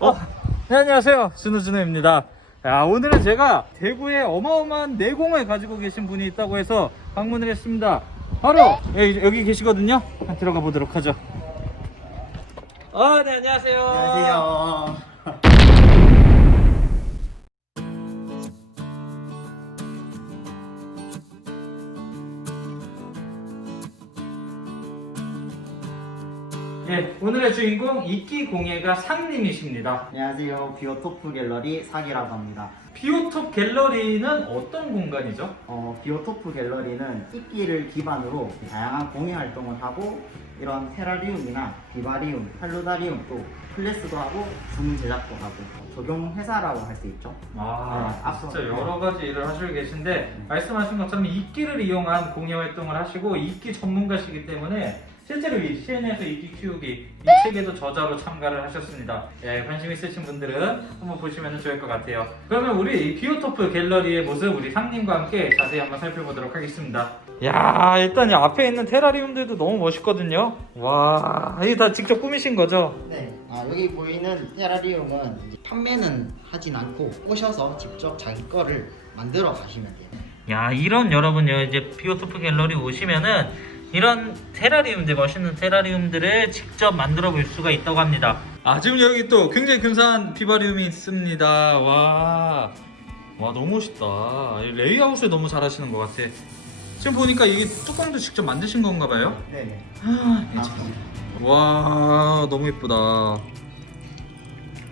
어, 네, 안녕하세요. 준우준우입니다. 야, 오늘은 제가 대구에 어마어마한 내공을 가지고 계신 분이 있다고 해서 방문을 했습니다. 바로 여기, 여기 계시거든요. 들어가 보도록 하죠. 아, 네, 안녕하세요. 안녕하세요. 네, 오늘의 주인공 이끼 공예가 상님이십니다. 안녕하세요. 비오토프 갤러리 상이라고 합니다. 비오톱 갤러리는 어떤 공간이죠? 어, 비오토프 갤러리는 이끼를 기반으로 다양한 공예 활동을 하고 이런 테라리움이나 비바리움, 팔로다리움 또 클래스도 하고 주문 제작도 하고 적용 회사라고 할 수 있죠. 아, 네, 앞서- 진짜 여러 가지 일을 하시고 계신데 말씀하신 것처럼 이끼를 이용한 공예 활동을 하시고 이끼 전문가시기 때문에 실제로 이 CN에서 이끼 키우기 이 책에도 저자로 참가를 하셨습니다. 예, 관심 있으신 분들은 한번 보시면 좋을 것 같아요. 그러면 우리 이 비오토프 갤러리의 모습 우리 상님과 함께 자세히 한번 살펴보도록 하겠습니다. 야, 일단 이 앞에 있는 테라리움들도 너무 멋있거든요. 와, 이게 다 직접 꾸미신 거죠? 네. 아, 여기 보이는 테라리움은 이제 판매는 하진 않고 오셔서 직접 자기 거를 만들어 가시면 돼요. 야 이런 여러분요 이제 비오토프 갤러리 오시면은 이런 테라리움들 멋있는 테라리움들을 직접 만들어 볼 수가 있다고 합니다. 아 지금 여기 또 굉장히 근사한 비바리움이 있습니다. 와, 와 너무 멋있다. 이 레이아웃을 너무 잘하시는 것 같아. 지금 보니까 이게 뚜껑도 직접 만드신 건가 봐요? 네네. 아, 아, 와 너무 예쁘다.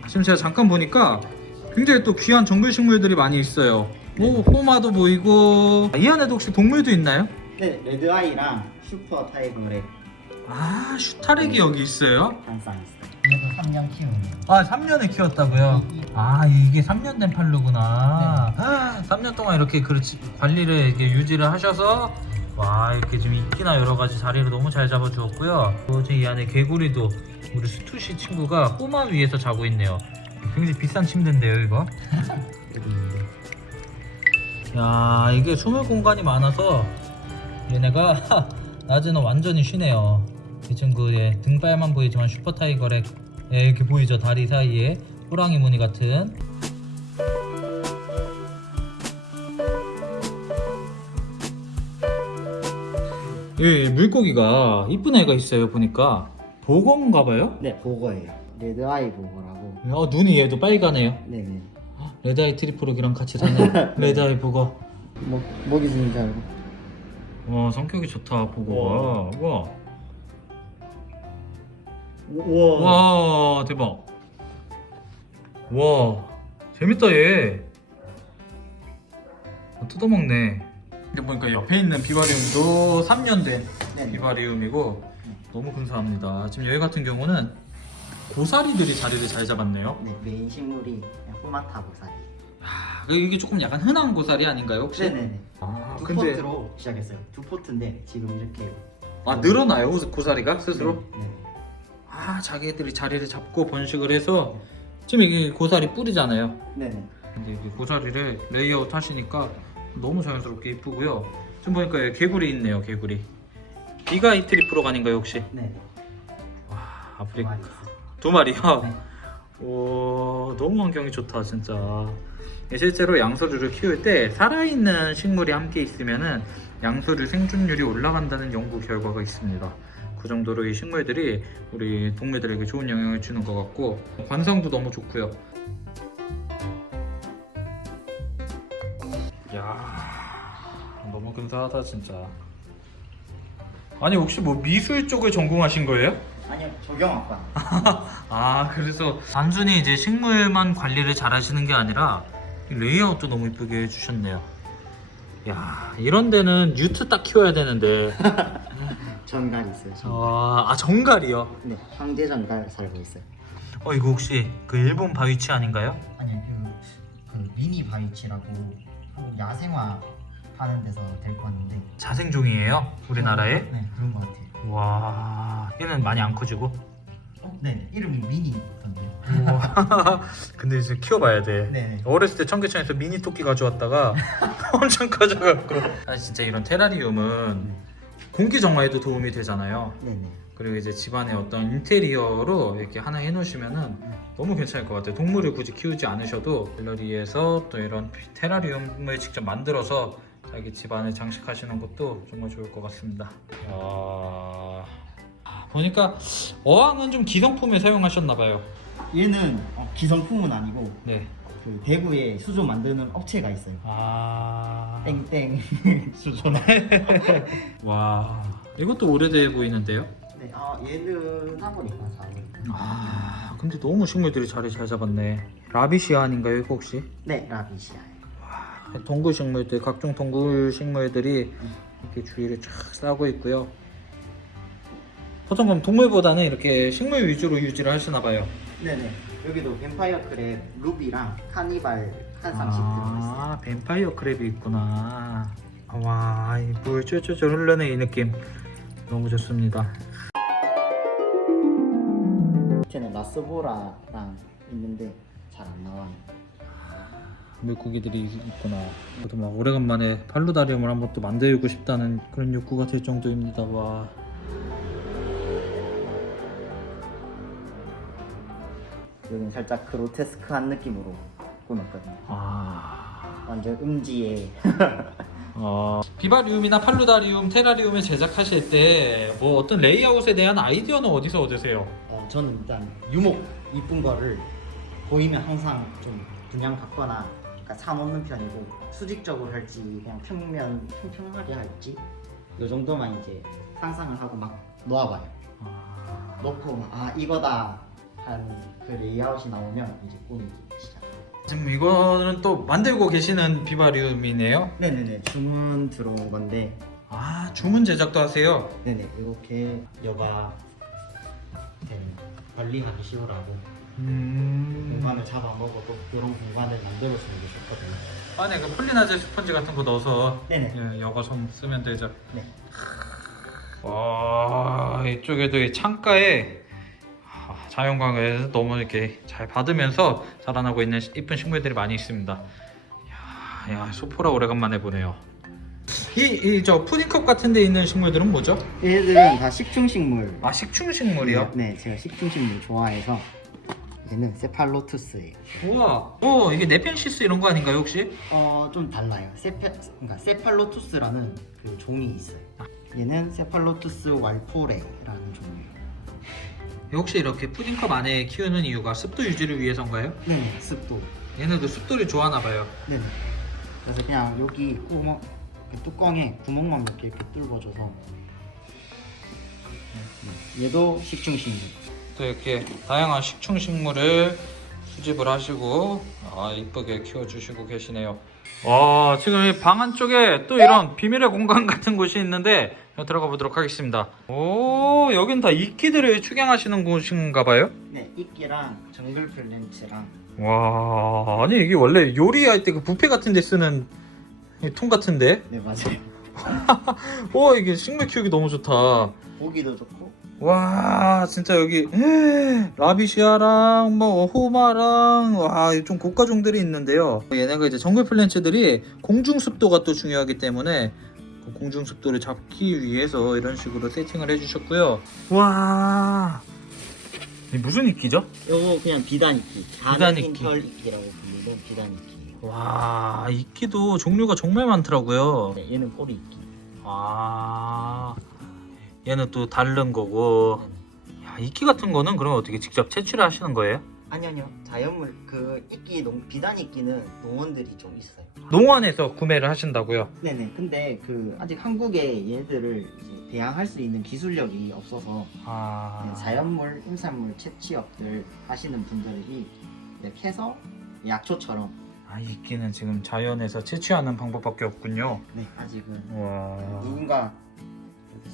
지금 제가 잠깐 보니까 굉장히 또 귀한 정글 식물들이 많이 있어요. 오 호마도 보이고. 이 안에도 혹시 동물도 있나요? 네, 레드아이랑 슈퍼 타이거의 아 슈타렉이 여기 있어요? 한쌍 있어요. 얘도 3년 키우는 아 3년을 키웠다고요? 아 이게 3년 된 팔로구나. 3년 동안 이렇게 그렇지 관리를 이렇게 유지를 하셔서 와 이렇게 지금 이끼나 여러 가지 자리를 너무 잘 잡아 주었고요. 또이 안에 개구리도 우리 스투시 친구가 꼬마 위에서 자고 있네요. 굉장히 비싼 침대인데요 이거? 야 이게 숨을 공간이 많아서 얘네가 낮에는 완전히 쉬네요 이 친구의 등발만 보이지만 슈퍼 타이거렉 예, 이렇게 보이죠 다리 사이에 호랑이 무늬 같은 예, 물고기가 이쁜 애가 있어요 보니까 보건가 봐요? 네, 보거예요. 레드아이 보거라고. 어, 눈이 얘도 빨가네요 네네. 레드아이 트리프로기랑 같이 사는 레드아이 보거 목, 목이 주는 줄 알고. 와 성격이 좋다 보거가 와. 우와. 와 대박 와 재밌다 얘 어, 뜯어먹네 근데 보니까 옆에 있는 비바리움도 3년 된 네. 비바리움이고 너무 근사합니다 지금 여기 같은 경우는 고사리들이 자리를 잘 잡았네요 네, 메인 식물이 그냥 호마타 고사리. 아, 이게 조금 약간 흔한 고사리 아닌가요 혹시? 네네네. 아, 두 근데 포트로 시작했어요. 두 포트인데 지금 이렇게. 아 늘어나요 고사리가 스스로? 네. 네. 아 자기들이 자리를 잡고 번식을 해서 지금 이게 고사리 뿌리잖아요 네네. 근데 이게 고사리를 레이아웃 하시니까 너무 자연스럽게 이쁘고요 지금 보니까 여기 개구리 있네요 개구리 이가 이트리프로가 아닌가요 혹시? 네. 와두 아프리카. 두 마리요? 네. 오 너무 환경이 좋다 진짜 실제로 양서류를 키울 때 살아있는 식물이 함께 있으면은 양서류 생존율이 올라간다는 연구 결과가 있습니다 그 정도로 이 식물들이 우리 동물들에게 좋은 영향을 주는 것 같고 관상도 너무 좋고요 야 너무 근사하다 진짜 아니 혹시 뭐 미술 쪽을 전공하신 거예요? 아니요, 조경학과. 아 그래서 단순히 이제 식물만 관리를 잘 하시는 게 아니라 이 레이아웃도 너무 이쁘게 해주셨네요 야 이런 데는 뉴트 딱 키워야 되는데 전갈 있어요. 전갈. 아, 아 정갈이요? 네, 황제 전갈 살고 있어요. 어 이거 혹시 그 일본 바위치 아닌가요? 아니요, 그, 그 미니 바위치라고 한국 야생화 하는 데서 데리고 왔는데. 자생종이에요 우리나라에? 네, 그런 것 같아요. 와 얘는 많이 안 커지고 어, 네, 이름이 미니던데요. 우와. 근데 이제 키워봐야 돼 네네. 어렸을 때 청계천에서 미니 토끼 가져왔다가 엄청 커져갖고 아 진짜 이런 테라리움은 공기 정화에도 도움이 되잖아요. 네네. 그리고 이제 집안의 어떤 인테리어로 이렇게 하나 해놓으시면은 너무 괜찮을 것 같아요. 동물을 굳이 키우지 않으셔도 갤러리에서 또 이런 테라리움을 직접 만들어서 자기 집안에 장식하시는 것도 정말 좋을 것 같습니다. 아... 보니까 어항은 좀 기성품에 사용하셨나봐요. 얘는 어, 기성품은 아니고 네. 그 대구에 수조 만드는 업체가 있어요. 아... 땡땡 수조. 와... 이것도 오래돼 보이는데요? 네, 아 얘는 타보니까 잘. 아... 근데 너무 식물들이 자리 잘 잡았네. 라비시아 아닌가요, 이거 혹시? 네, 라비시아예요. 동굴 식물들 각종 동굴 식물들이 이렇게 주위를 쫙 싸고 있고요. 보통 그럼 동물보다는 이렇게 식물 위주로 유지를 하시나 봐요. 네네. 여기도 뱀파이어 크랩 루비랑 카니발 한 쌍씩 들어있어요. 아, 뱀파이어 크랩이 있구나. 와, 이물 쫄쫄쫄 흘러내 이 느낌 너무 좋습니다. 밑에는 라스보라랑 있는데 잘 안 나와요. 물고기들이 있구나. 저도 막 오래간만에 팔로다리움을 한번 또 만들고 싶다는 그런 욕구가 들 정도입니다. 와. 여기는 살짝 그로테스크한 느낌으로 꾸몄거든요. 아. 완전 음지에 어, 비바리움이나 팔루다리움, 테라리움을 제작하실 때 뭐 어떤 레이아웃에 대한 아이디어는 어디서 얻으세요? 어, 저는 일단 유목 이쁜 거를 보이면 항상 좀 분양 받거나 그러니까 사놓는 편이고 수직적으로 할지 그냥 평면 평평하게 할지 이 정도만 이제 상상을 하고 막 놓아봐요. 아, 놓고 막, 아 이거다 한 그 레이아웃이 나오면 이제 꾸미기 시작. 지금 이거는 또 만들고 계시는 비바리움이네요. 네네네 주문 들어온 건데 아 주문 제작도 하세요. 네네 이렇게 여가 되는 관리하기 쉬우라고 음. 공간을 잡아먹어도 이런 공간을 만들어주는 게 좋거든요. 안에 그 폴리나제 스펀지 같은 거 넣어서 네네. 예, 여과솜 쓰면 되죠. 네. 와 이쪽에도 이 창가에 아, 자연광을 너무 이렇게 잘 받으면서 자라나고 있는 이쁜 식물들이 많이 있습니다. 야, 야 소포라 오래간만에 보네요. 이이저 푸딩컵 같은 데 있는 식물들은 뭐죠? 얘들은 다 식충식물. 아 식충 식물이요? 네, 제가 식충식물 좋아해서 얘는 세팔로투스예요. 우와, 오 이게 네펜시스 이런 거 아닌가요 혹시? 어, 좀 달라요. 세페, 그러니까 세팔로투스라는 그 종이 있어요. 얘는 세팔로투스 왈포레라는 종이에요. 혹시 이렇게 푸딩컵 안에 키우는 이유가 습도 유지를 위해서인가요? 네, 습도. 얘네도 습도를 좋아하나 봐요. 네. 그래서 그냥 여기 구멍, 그 뚜껑에 구멍만 이렇게 이렇게 뚫어줘서 네, 얘도 식충식물. 또 이렇게 다양한 식충식물을 수집을 하시고 아 이쁘게 키워주시고 계시네요. 와 지금 이 방 안쪽에 또 이런 비밀의 공간 같은 곳이 있는데 들어가 보도록 하겠습니다. 오 여긴 다 이끼들을 축양하시는 곳인가 봐요. 네, 이끼랑 정글 플랜츠랑 와 아니 이게 원래 요리할 때 그 뷔페 같은 데 쓰는 이통 같은데 네 맞아요. 와 이게 식물 키우기 너무 좋다. 보기도 좋고 와 진짜 여기 라비시아랑 뭐 호마랑 와 좀 고가 종들이 있는데요 얘네가 이제 정글 플랜츠들이 공중 습도가 또 중요하기 때문에 그 공중 습도를 잡기 위해서 이런 식으로 세팅을 해주셨고요 와 이게 무슨 이끼죠? 요거 그냥 비단 이끼. 비단 이끼. 털 이끼라고 불리는 비단 이끼. 와 이끼도 종류가 정말 많더라고요 네, 얘는 포리 이끼. 아 얘는 또 다른 거고 야 이끼 같은 거는 그러면 어떻게 직접 채취를 하시는 거예요? 아니 아니요. 자연물 그 이끼 농 비단 이끼는 농원들이 좀 있어요. 농원에서 구매를 하신다고요? 네네. 근데 그 아직 한국에 얘들을 이제 대항할 수 있는 기술력이 없어서 아, 그냥 자연물, 임산물 채취업들 하시는 분들이 이렇게 해서 약초처럼 아 이끼는 지금 자연에서 채취하는 방법밖에 없군요. 네 아직은 와, 누군가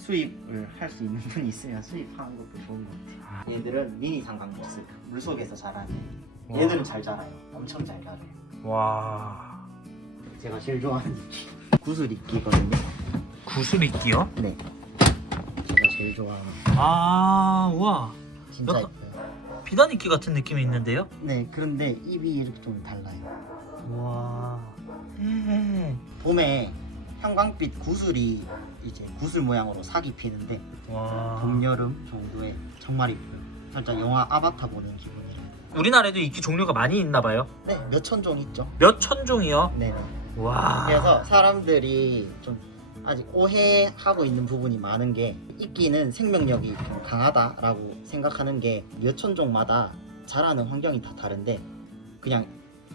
수입을 할 수 있는 분이 있으면 수입하는 것도 좋은 것 같아요. 얘들은 미니 상관버스 물속에서 자라는 와. 얘들은 잘 자라요. 엄청 잘 자라요. 와, 제가 제일 좋아하는 이끼 구슬 이끼거든요. 구슬 이끼요? 네. 제가 제일 좋아하는 아, 와, 진짜 약간- 예뻐요. 비단 이끼 같은 느낌이 있는데요? 네 그런데 입이 이렇게 좀 달라요. 와, 봄에 형광빛 구슬이 이제 구슬 모양으로 사기 피는데 와. 봄 여름 정도에 정말 이뻐요. 살짝 영화 아바타 보는 기분이라. 우리나라에도 이끼 종류가 많이 있나 봐요. 네, 몇 천 종 있죠. 몇 천 종이요? 네네. 와. 그래서 사람들이 좀 아직 오해하고 있는 부분이 많은 게 이끼는 생명력이 좀 강하다라고 생각하는 게 몇 천 종마다 자라는 환경이 다 다른데 그냥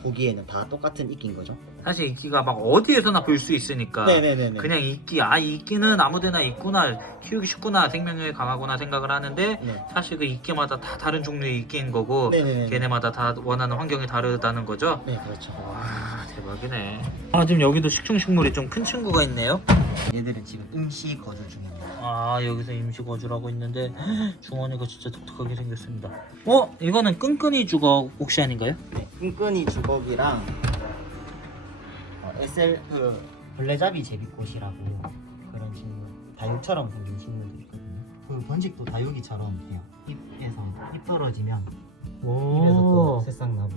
보기에는 다 똑같은 이끼인 거죠. 사실 이끼가 막 어디에서나 볼 수 있으니까 네네네네. 그냥 이끼 아이 이끼는 아무데나 있구나 키우기 쉽구나 생명력이 강하구나 생각을 하는데 네. 사실 그 이끼마다 다 다른 종류의 이끼인 거고 네네네. 걔네마다 다 원하는 환경이 다르다는 거죠. 네 그렇죠. 와 대박이네. 아 지금 여기도 식충식물이 좀 큰 친구가 있네요. 얘들은 지금 임시 거주 중입니다. 아 여기서 임시 거주를 하고 있는데 중원이가 진짜 독특하게 생겼습니다. 어 이거는 끈끈이 주거 혹시 아닌가요? 네, 끈끈이 주걱이랑 어, SL 그 벌레잡이 제비꽃이라고 그런 식물 다육처럼 생긴 식물도 있거든요. 그 번식도 다육이처럼 해요. 잎에서 잎 떨어지면 입에서 또 새싹 나고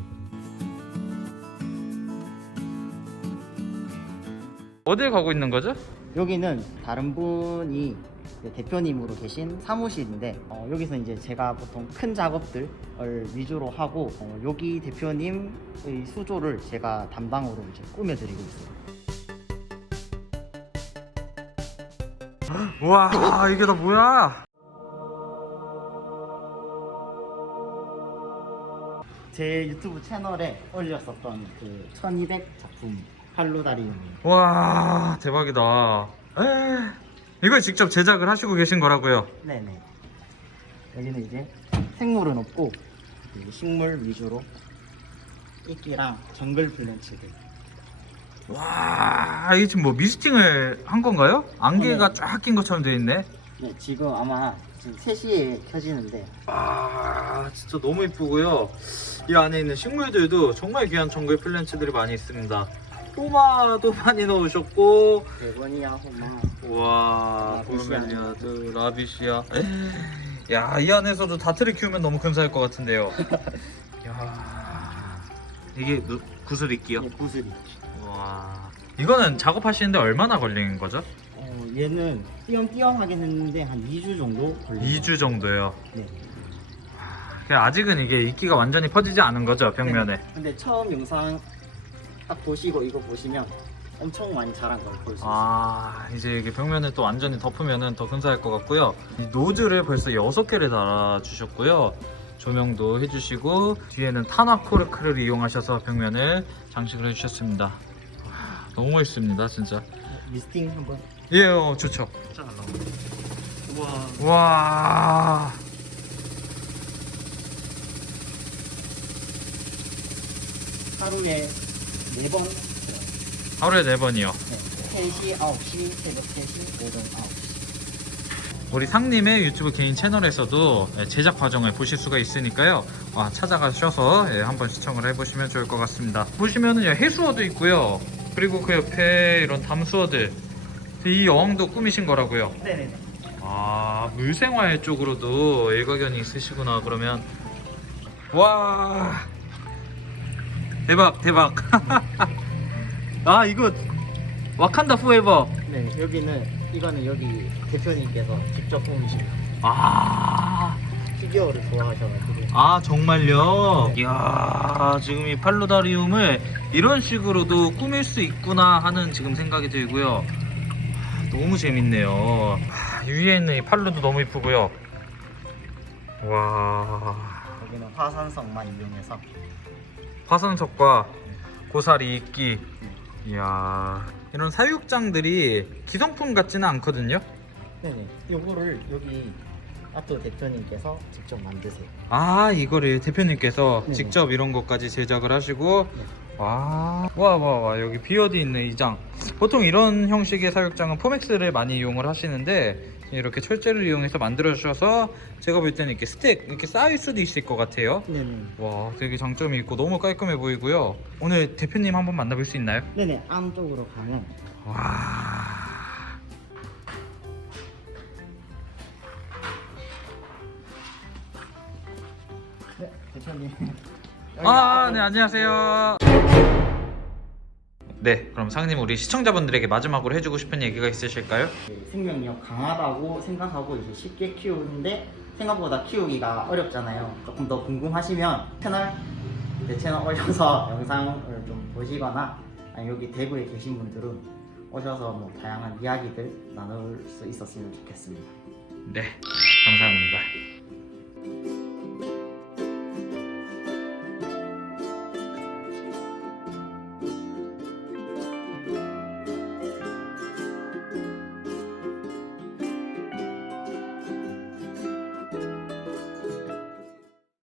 어디에 가고 있는 거죠? 여기는 다른 분이 이제 대표님으로 계신 사무실인데 어, 여기서 이제 제가 보통 큰 작업들을 위주로 하고 어, 여기 대표님의 수조를 제가 담당으로 이제 꾸며드리고 있어요. 와 이게 다 뭐야? 제 유튜브 채널에 올렸었던 그 1200 작품 팔로다리움이에요. 와 대박이다. 에 이걸 직접 제작을 하시고 계신 거라고요? 네네. 여기는 이제 생물은 없고 이제 식물 위주로 이끼랑 정글 플랜츠들 와 이게 지금 뭐 미스팅을 한 건가요? 안개가 네. 쫙낀 것처럼 돼 있네. 네, 지금 아마 지금 3시에 켜지는데 아 진짜 너무 이쁘고요. 이 안에 있는 식물들도 정말 귀한 정글 플랜츠들이 많이 있습니다. 포마도 많이 넣으셨고 베고니아 호마 와 라비시아. 보르멜리아드 라비시아 야 이 안에서도 다트를 키우면 너무 근사할 것 같은데요 야 이게 무- 구슬 이끼요? 네, 구슬이 와 이거는 작업하시는데 얼마나 걸린 거죠? 어, 얘는 띄엄띄엄 하긴 했는데 한 2주 정도 걸려요 2주 정도요 네. 그냥 아직은 이게 이끼가 완전히 퍼지지 않은 거죠 벽면에 네. 근데 처음 영상 딱 보시고 이거 보시면 엄청 많이 자란 걸 볼 수 있어요. 아 이제 이게 벽면을 또 완전히 덮으면은 더 근사할 것 같고요. 이 노즐을 벌써 6개를 달아주셨고요. 조명도 해주시고 뒤에는 탄화 코르크를 이용하셔서 벽면을 장식을 해주셨습니다. 와, 너무 멋있습니다 진짜. 미스팅 한번. 예 어, 좋죠. 잘 나오고 우와. 와. 하루에 4번 하루에 4번이요 네. 3시, 9시, 새벽 3시, 오전 9시 우리 상님의 유튜브 개인 채널에서도 예, 제작 과정을 보실 수가 있으니까요. 아, 찾아가셔서 예, 한번 시청을 해보시면 좋을 것 같습니다. 보시면은 예, 해수어도 있고요. 그리고 그 옆에 이런 담수어들. 이 어항도 꾸미신 거라고요. 네네네 아, 물생활 쪽으로도 일가견이 있으시구나. 그러면 와 대박 대박. 아 이거 와칸다 포에버. 네 여기는 이거는 여기 대표님께서 직접 꾸미신 아. 피규어를 좋아하셔가지고 아 정말요? 이야 지금 이 팔로다리움을 이런 식으로도 꾸밀 수 있구나 하는 지금 생각이 들고요 아, 너무 재밌네요 아, 위에 있는 이 팔로도 너무 이쁘고요 와 여기는 화산성만 이용해서 화산석과 고사리 이끼 이야 이런 사육장들이 기성품 같지는 않거든요 네네 요거를 여기 아토 대표님께서 직접 만드세요 아 이거를 대표님께서 네네. 직접 이런 것까지 제작을 하시고 네. 와, 와, 와, 와, 여기 비어드 있는 이 장. 보통 이런 형식의 사육장은 포맥스를 많이 이용을 하시는데 이렇게 철제를 이용해서 만들어 주셔서 제가 볼 때는 이렇게 스택 이렇게 쌓일 수도 있을 것 같아요. 네네 와, 되게 장점이 있고 너무 깔끔해 보이고요. 오늘 대표님 한번 만나볼 수 있나요? 네네 안쪽으로 가면 와, 네 대표님 아, 네, 안녕하세요. 네, 그럼 상님 우리 시청자분들에게 마지막으로 해주고 싶은 얘기가 있으실까요? 그 생명력 강하다고 생각하고 이제 쉽게 키우는데 생각보다 키우기가 어렵잖아요. 조금 더 궁금하시면 채널 내 채널 오셔서 영상을 좀 보시거나 아니 여기 대구에 계신 분들은 오셔서 뭐 다양한 이야기들 나눌 수 있었으면 좋겠습니다. 네, 감사합니다.